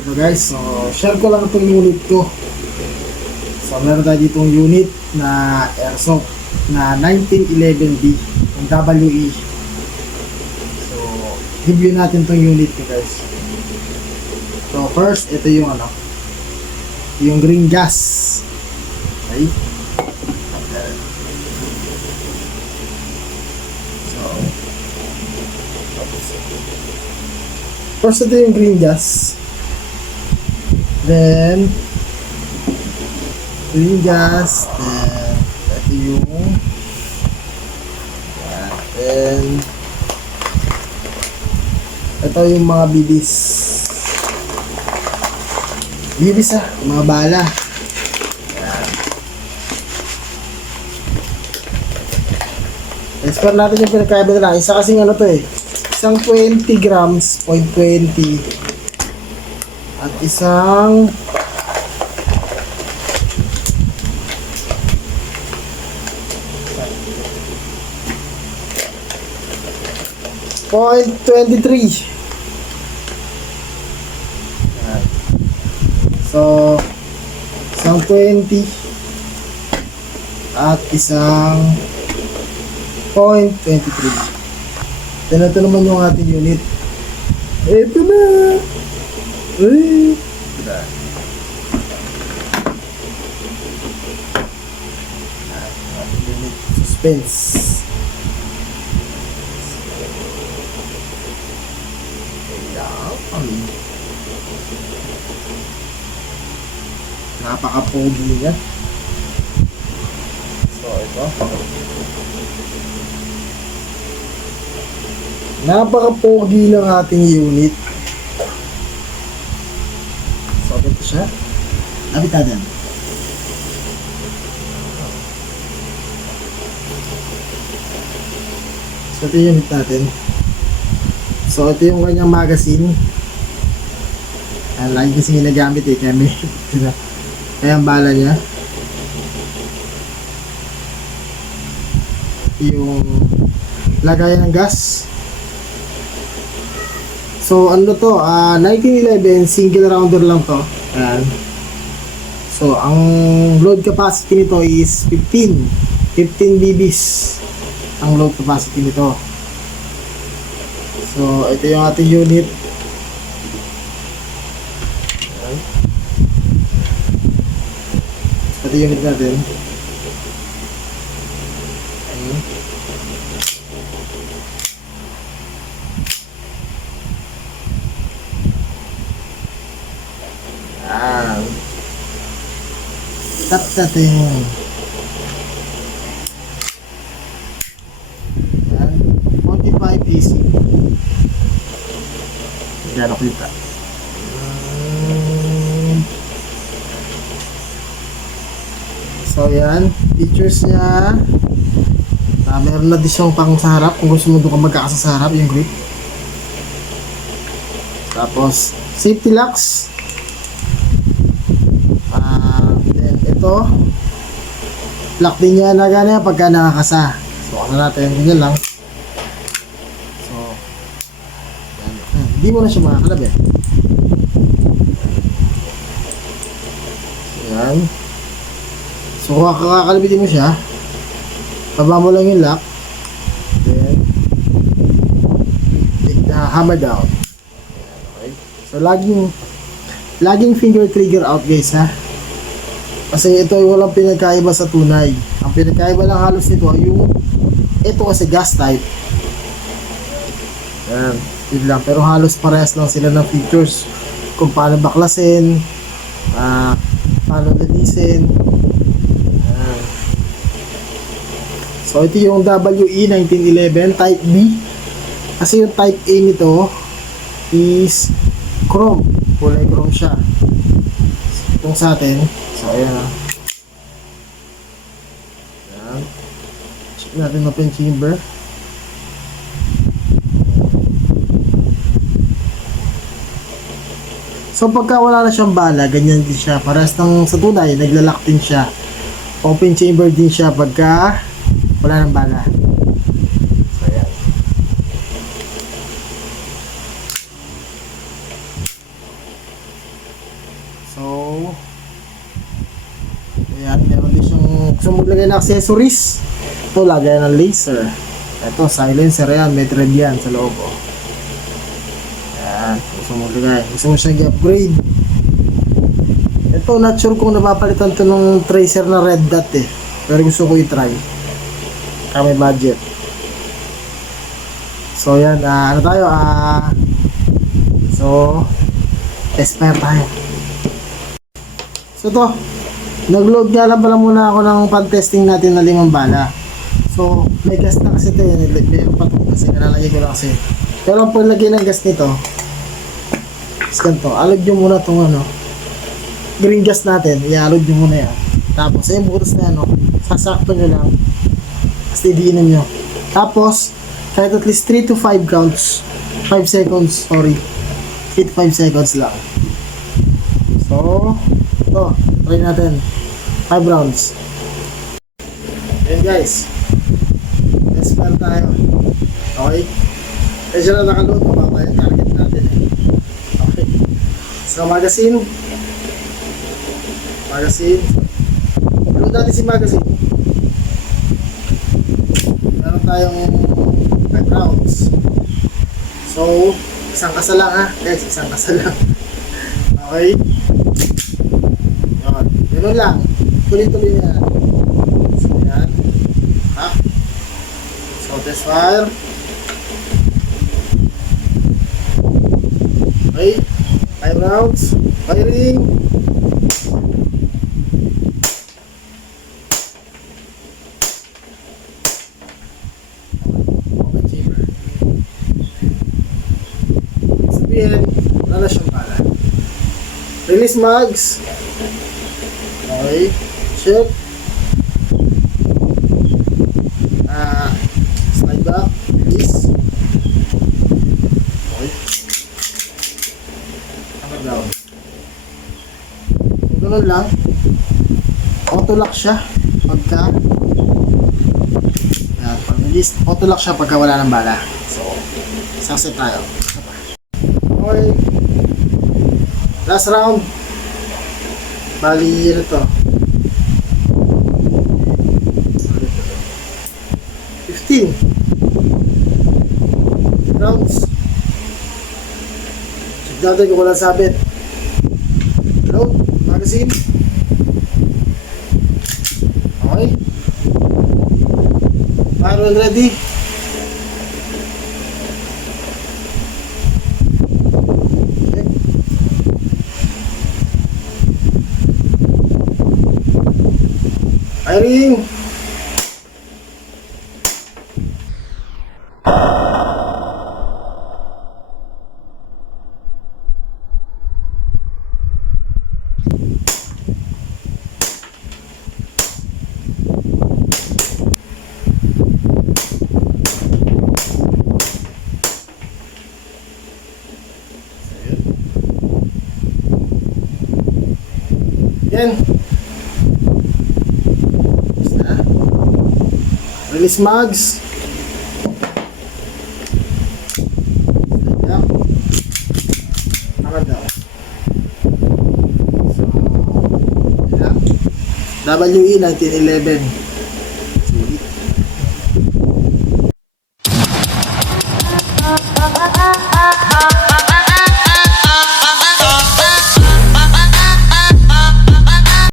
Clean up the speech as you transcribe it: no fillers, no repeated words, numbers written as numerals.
So guys, so share ko lang itong unit ko. So meron tayo ditong unit na airsoft na 1911B yung WE. So review natin itong unit ko guys. So first, ito yung yung green gas. Okay. So first, ito yung green gas. Then green gas, then ito yung then ito yung mga bibis mga bala. Expert natin yung pinagkaiba nila. Isa kasing isang 20 grams, 0.20 at isang 0.23. So, isang 20 at isang 0.23. Then ito naman yung ating unit. Ito na! Ay! Ito na. Ating unit. Suspense. Napaka-pogi niya. So, ito. Napaka-pogi ng ating unit. So, ito siya. Lapit natin. So, ito yung unit natin. So, ito yung kanyang magazine. Lagi kasi ginagamit kaya may kaya ang bala niya yung lagayan ng gas. So ano to, 1911 single rounder lang to. Ayan. So ang load capacity nito is 15 BBs ang load capacity nito. So ito yung ating unit. Ito yung unit natin. Tap-tatin. Yan. 45 AC. Gano'n kita. So yan, features niya. Meron na din siyang pang sa harap kung gusto mo doon ka magkakasa sa harap yung grip. Tapos safety locks. Then ito lock din niya na gana pagka nakakasa. So ano natin, ganyan lang. So yan. Hindi mo na siya makakalab eh. So yan. So kung kakakalabitin mo siya, taba mo lang yung lock, then take the hammer down. Okay. So laging finger trigger out guys ha, kasi ito ay walang pinagkaiba sa tunay. Ang pinagkaiba lang halos nito ay yung ito kasi gas type. Yan, yun lang. Pero halos parehas lang sila ng features, kung paano baklasin, paano linisin. So ito yung WE 1911 Type B. Kasi yung Type A nito is chrome. Kulay chrome siya. Itong sa atin. So ayan na. Ayan. Check natin open chamber. So pagka wala na siyang bala, ganyan din siya. Parehas ng sa tunay, naglalak din siya. Open chamber din siya pagka wala ng bala. So, ayan. ayan, meron din siyang gusto maglagay ng accessories. Ito, lagay ng laser. Ito, silencer yan, may thread yan sa loob. Oh. Ayan, gusto mo maglagay. Gusto mo siyang i-upgrade. Ito, not sure kung napapalitan to ng tracer na red dot eh. Pero gusto ko i-try. Kami budget. So yan, ano tayo? So, expire tayo. So to, nag-load nga lang pala muna ako ng pan-testing natin na 5 bala. So, may gas na kasi ito yan. Meron pa ito kasi, nalalagay ko lang kasi. Pero ang paglagay ng gas nito, is ganito, alog nyo muna itong ano, green gas natin, i-alog nyo muna yan. Tapos, ayun butas na yan, sasakto nyo lang. Tapos, didiinan nyo. Tapos, kahit at least 3 to 5 counts, 5 seconds, sorry. 3 to 5 seconds lang. So, ito, try natin. 5 rounds. Ayan guys. Expire tayo. Okay. Medyo na nakaload. Mababa yung target natin eh. Okay. So, magazine. Magazine. Load natin si magazine. Meron tayong 5 rounds. So, isang kasa lang ha. Guys, isang kasa lang. Okay. Yun. Ganun lang. Tuloy-tuloy na yan. So, yan. Ha? So, test fire. Okay. 5 rounds. Firing. Okay, chamber. Sabihin, wala na siyang bala. Release mags. Okay. Check. Slide back. Release. Okay. Hammer down. So, ganun lang. Auto lock siya pagka pag release, auto lock siya pagka wala ng bala. So, saset tayo. Okay. Last round. Bali, ano to? 15 rounds. Check natin kung walang sabit. Load. Magazine. Okay. Fire when ready. Check. Firing. Yan. Basta. Release mags. Slide up. Hammer down. So, yan. WE 1911.